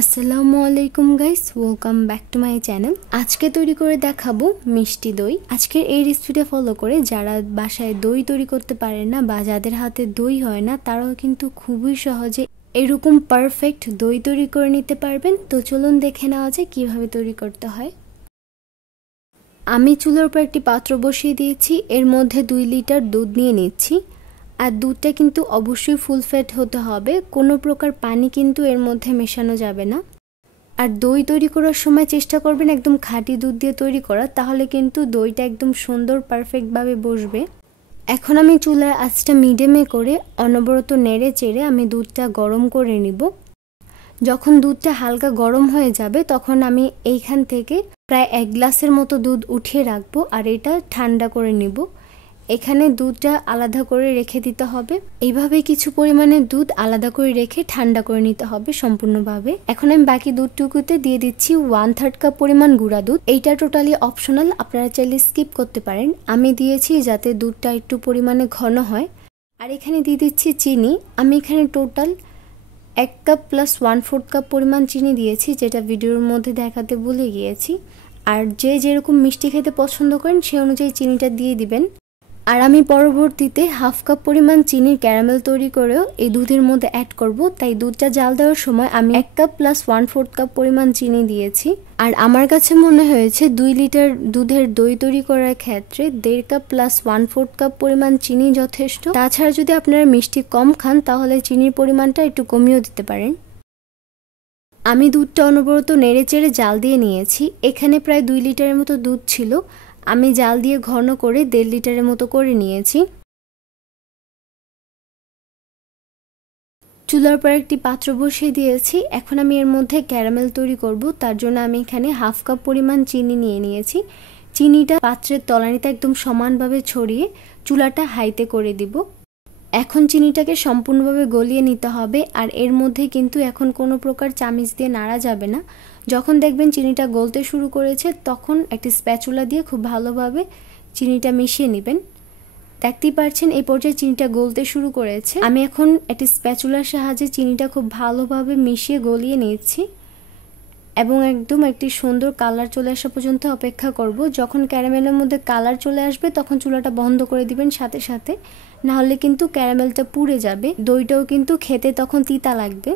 আসসালামু আলাইকুম guys, welcome back to my channel. আজকে তৈরি করে দেখাবো মিষ্টি দই। আজকের এই রেসিপিটা ফলো করে যারা বাসায় দই তৈরি করতে পারে না বা যাদের হাতে দই হয় না, তারাও কিন্তু খুবই সহজে এরকম পারফেক্ট দই তৈরি করে নিতে পারবেন। তো চলুন দেখে নেওয়া যায় কিভাবে তৈরি করতে হয়। আমি চুলার উপর একটি পাত্র বসিয়ে দিয়েছি, এর মধ্যে 2 লিটার দুধ নিয়ে নিচ্ছি। আর দুধটা কিন্তু অবশ্যই ফুল ফ্যাট হতে হবে, কোনো প্রকার পানি কিন্তু এর মধ্যে মেশানো যাবে না। আর দই তৈরি করার সময় চেষ্টা করবেন একদম খাঁটি দুধ দিয়ে তৈরি করা, তাহলে কিন্তু দইটা একদম সুন্দর পারফেক্টভাবে বসবে। এখন আমি চুলার আঁচটা মিডিয়ামে করে অনবরত নেড়ে চেড়ে আমি দুধটা গরম করে নিব। যখন দুধটা হালকা গরম হয়ে যাবে তখন আমি এইখান থেকে প্রায় 1 গ্লাসের মতো দুধ উঠিয়ে রাখবো আর এটা ঠান্ডা করে নিব। এখানে দুধটা আলাদা করে রেখে দিতে হবে। এইভাবে কিছু পরিমাণে দুধ আলাদা করে রেখে ঠান্ডা করে নিতে হবে সম্পূর্ণভাবে। এখন আমি বাকি দুধটুকুতে দিয়ে দিচ্ছি 1/3 কাপ পরিমাণ গুঁড়া দুধ। এইটা টোটালি অপশনাল, আপনারা চাইলে স্কিপ করতে পারেন। আমি দিয়েছি যাতে দুধটা একটু পরিমাণে ঘন হয়। আর এখানে দিয়ে দিচ্ছি চিনি। আমি এখানে টোটাল 1 কাপ প্লাস 1/4 কাপ পরিমাণ চিনি দিয়েছি, যেটা ভিডিওর মধ্যে দেখাতে ভুলে গিয়েছি। আর যে যেরকম মিষ্টি খেতে পছন্দ করেন সেই অনুযায়ী চিনিটা দিয়ে দিবেন। আর আমি পরবর্তীতে 1/2 কাপ পরিমাণ চিনির ক্যারামেল তৈরি করেও এই দুধের মধ্যে অ্যাড করব। তাই দুধটা জাল দেওয়ার সময় আমি 1 কাপ প্লাস 1/4 কাপ পরিমাণ চিনি দিয়েছি। আর আমার কাছে মনে হয়েছে 2 লিটার দুধের দই তৈরি করার ক্ষেত্রে 1.5 কাপ প্লাস 1/4 কাপ পরিমাণ চিনি যথেষ্ট। তাছাড়া যদি আপনারা মিষ্টি কম খান তাহলে চিনির পরিমাণটা একটু কমিয়েও দিতে পারেন। আমি দুধটা অনবরত নেড়ে চেড়ে জাল দিয়ে নিয়েছি। এখানে প্রায় 2 লিটারের মতো দুধ ছিল, আমি জাল দিয়ে ঘন করে 1.5 লিটারের মতো করে নিয়েছি। চুলার পর একটি পাত্র বসিয়ে দিয়েছি। এখন আমি এর মধ্যে ক্যারামেল তৈরি করব। তার জন্য আমি এখানে 1/2 কাপ পরিমাণ চিনি নিয়ে নিয়েছি। চিনিটা পাত্রের তলানিতে একদম সমানভাবে ছড়িয়ে চুলাটা হাইতে করে দিব। এখন চিনিটাকে সম্পূর্ণভাবে গলিয়ে নিতে হবে। আর এর মধ্যে কিন্তু এখন কোনো প্রকার চামচ দিয়ে নাড়া যাবে না। যখন দেখবেন চিনিটা গলতে শুরু করেছে তখন একটি স্প্যাচুলা দিয়ে খুব ভালোভাবে চিনিটা মিশিয়ে নেবেন। দেখতেই পাচ্ছেন এই পর্যায়ে চিনিটা গলতে শুরু করেছে। আমি এখন একটি স্প্যাচুলার সাহায্যে চিনিটা খুব ভালোভাবে মিশিয়ে গলিয়ে নিচ্ছি এবং একদম একটি সুন্দর কালার চলে আসা পর্যন্ত অপেক্ষা করব। যখন ক্যারামেলের মধ্যে কালার চলে আসবে তখন চুলাটা বন্ধ করে দিবেন সাথে সাথে, না হলে কিন্তু ক্যারামেলটা পুড়ে যাবে। দইটাও কিন্তু খেতে তখন তিতা লাগবে।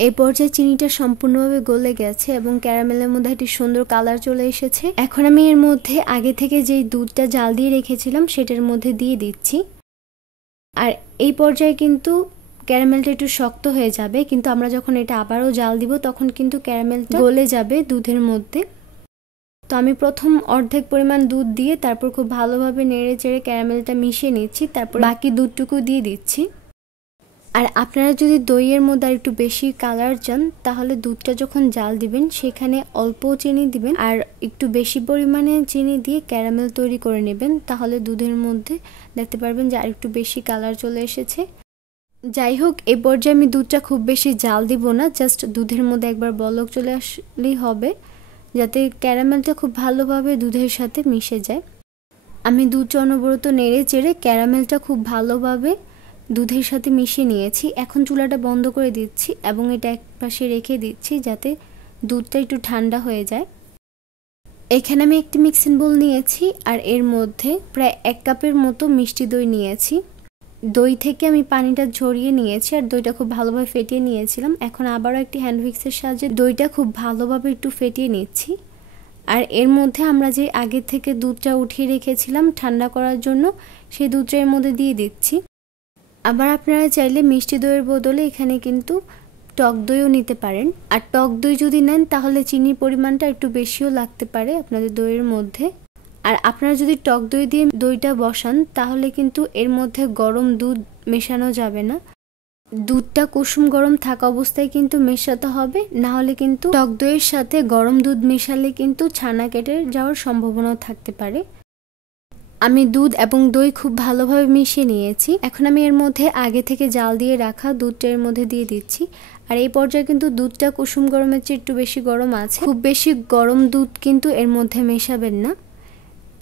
এই পর্যায়ে চিনিটা সম্পূর্ণভাবে গলে গেছে এবং ক্যারামেলের মধ্যে একটি সুন্দর কালার চলে এসেছে। এখন আমি এর মধ্যে আগে থেকে যেই দুধটা জাল দিয়ে রেখেছিলাম সেটার মধ্যে দিয়ে দিচ্ছি। আর এই পর্যায়ে কিন্তু ক্যারামেলটা একটু শক্ত হয়ে যাবে, কিন্তু আমরা যখন এটা আবারও জাল দিব তখন কিন্তু ক্যারামেলটা গলে যাবে দুধের মধ্যে। তো আমি প্রথম অর্ধেক পরিমাণ দুধ দিয়ে তারপর খুব ভালোভাবে নেড়ে চেড়ে ক্যারামেলটা মিশিয়ে নিচ্ছি, তারপর বাকি দুধটুকু দিয়ে দিচ্ছি। আর আপনারা যদি দইয়ের মধ্যে আর একটু বেশি কালার চান তাহলে দুধটা যখন জাল দিবেন সেখানে অল্প চিনি দিবেন আর একটু বেশি পরিমাণে চিনি দিয়ে ক্যারামেল তৈরি করে নেবেন, তাহলে দুধের মধ্যে দেখতে পারবেন যে আর একটু বেশি কালার চলে এসেছে। যাই হোক, এই পর্যায়ে আমি দুধটা খুব বেশি জাল দিব না, জাস্ট দুধের মধ্যে একবার বলক চলে আসলেই হবে, যাতে ক্যারামেলটা খুব ভালোভাবে দুধের সাথে মিশে যায়। আমি দুধটা অনবরত নেড়ে চেড়ে ক্যারামেলটা খুব ভালোভাবে দুধের সাথে মিশিয়ে নিয়েছি। এখন চুলাটা বন্ধ করে দিচ্ছি এবং এটা একপাশে রেখে দিচ্ছি যাতে দুধটা একটু ঠান্ডা হয়ে যায়। এখানে আমি একটি মিক্সিং বোল নিয়েছি আর এর মধ্যে প্রায় 1 কাপের মতো মিষ্টি দই নিয়েছি। দই থেকে আমি পানিটা ঝরিয়ে নিয়েছি আর দইটা খুব ভালোভাবে ফেটিয়ে নিয়েছিলাম। এখন আবারও একটি হ্যান্ড উইক্সের সাহায্যে দইটা খুব ভালোভাবে একটু ফেটিয়ে নিচ্ছি। আর এর মধ্যে আমরা যে আগে থেকে দুধটা উঠিয়ে রেখেছিলাম ঠান্ডা করার জন্য, সেই দুধটা এর মধ্যে দিয়ে দিচ্ছি। আবার আপনারা চাইলে মিষ্টি দইয়ের বদলে এখানে কিন্তু টক দইও নিতে পারেন। আর টক দই যদি নেন তাহলে চিনির পরিমাণটা একটু বেশিও লাগতে পারে আপনাদের দইয়ের মধ্যে। আর আপনারা যদি টক দই দিয়ে দইটা বসান তাহলে কিন্তু এর মধ্যে গরম দুধ মেশানো যাবে না। দুধটা কুসুম গরম থাকা অবস্থায় কিন্তু মেশাতে হবে, না হলে কিন্তু টক দইয়ের সাথে গরম দুধ মেশালে কিন্তু ছানা কেটে যাওয়ার সম্ভাবনা থাকতে পারে। আমি দুধ এবং দই খুব ভালোভাবে মিশিয়ে নিয়েছি। এখন আমি এর মধ্যে আগে থেকে জাল দিয়ে রাখা দুধটা এর মধ্যে দিয়ে দিচ্ছি। আর এই পর্যায়ে কিন্তু দুধটা কুসুম গরমের চেয়ে একটু বেশি গরম আছে, খুব বেশি গরম দুধ কিন্তু এর মধ্যে মেশাবেন না।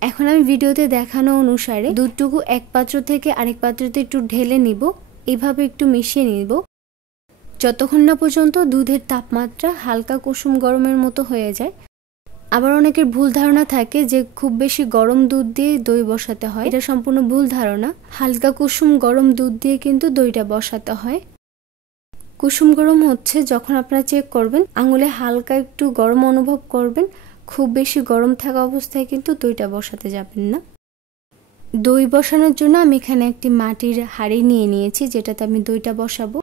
এখন আমি ভিডিওতে দেখানো অনুসারে দুধটুকু এক পাত্র থেকে আরেক পাত্রতে একটু ঢেলে নিব, এইভাবে একটু মিশিয়ে নিব। যতক্ষণ না পর্যন্ত দুধের তাপমাত্রা হালকা কুসুম গরমের মতো হয়ে যায়। আবার অনেকের ভুল ধারণা থাকে যে খুব বেশি গরম দুধ দিয়ে দই বসাতে হয়। এটা সম্পূর্ণ ভুল ধারণা। হালকা কুসুম গরম দুধ দিয়ে কিন্তু দইটা বসাতে হয়। কুসুম গরম হচ্ছে যখন আপনারা চেক করবেন, আঙুলে হালকা একটু গরম অনুভব করবেন। খুব বেশি গরম থাকা অবস্থায় কিন্তু দইটা বসাতে যাবেন না। দই বসানোর জন্য আমি এখানে একটি মাটির হাঁড়ি নিয়ে নিয়েছি, যেটাতে আমি দইটা বসাবো।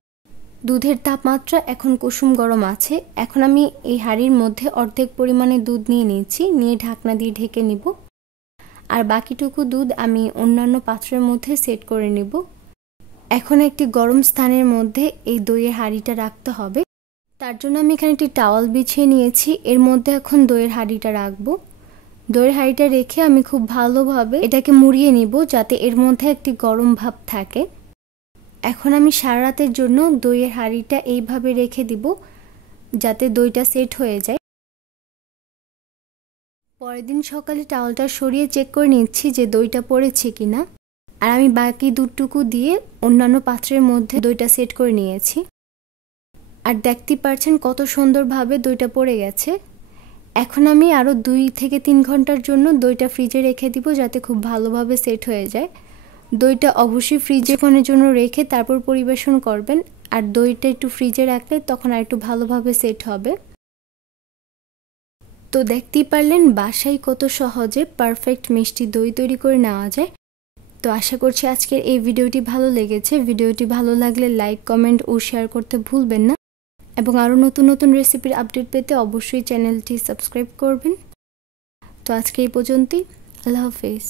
দুধের তাপমাত্রা এখন কুসুম গরম আছে। এখন আমি এই হাঁড়ির মধ্যে অর্ধেক পরিমাণে দুধ নিয়ে নিয়েছি, নিয়ে ঢাকনা দিয়ে ঢেকে নিব। আর বাকিটুকু দুধ আমি অন্যান্য পাত্রের মধ্যে সেট করে নিব। এখন একটি গরম স্থানের মধ্যে এই দইয়ের হাঁড়িটা রাখতে হবে। তার জন্য আমি এখানে একটি টাওয়াল বিছিয়ে নিয়েছি, এর মধ্যে এখন দইয়ের হাঁড়িটা রাখবো। দইয়ের হাঁড়িটা রেখে আমি খুব ভালোভাবে এটাকে মুড়িয়ে নিব, যাতে এর মধ্যে একটি গরম ভাব থাকে। এখন আমি সারা রাতের জন্য দইয়ের হাঁড়িটা এইভাবে রেখে দিব, যাতে দইটা সেট হয়ে যায়। পরের দিন সকালে টাওয়ালটা সরিয়ে চেক করে নিচ্ছি যে দইটা পড়েছে কিনা। আর আমি বাকি দুধটুকু দিয়ে অন্যান্য পাত্রের মধ্যে দইটা সেট করে নিয়েছি। আর দেখতে পাচ্ছেন কত সুন্দরভাবে দইটা পড়ে গেছে। এখন আমি আরও 2 থেকে 3 ঘন্টার জন্য দইটা ফ্রিজে রেখে দিব, যাতে খুব ভালোভাবে সেট হয়ে যায়। দইটা অবশ্যই ফ্রিজে ক্ষণের জন্য রেখে তারপর পরিবেশন করবেন। আর দইটা একটু ফ্রিজে রাখলে তখন আর একটু ভালোভাবে সেট হবে। তো দেখতেই পারলেন বাসায় কত সহজে পারফেক্ট মিষ্টি দই তৈরি করে নেওয়া যায়। তো আশা করছি আজকের এই ভিডিওটি ভালো লেগেছে। ভিডিওটি ভালো লাগলে লাইক, কমেন্ট ও শেয়ার করতে ভুলবেন না। এবং আরও নতুন নতুন রেসিপির আপডেট পেতে অবশ্যই চ্যানেলটি সাবস্ক্রাইব করবেন। তো আজকে এই পর্যন্তই। আল্লাহ হাফেজ।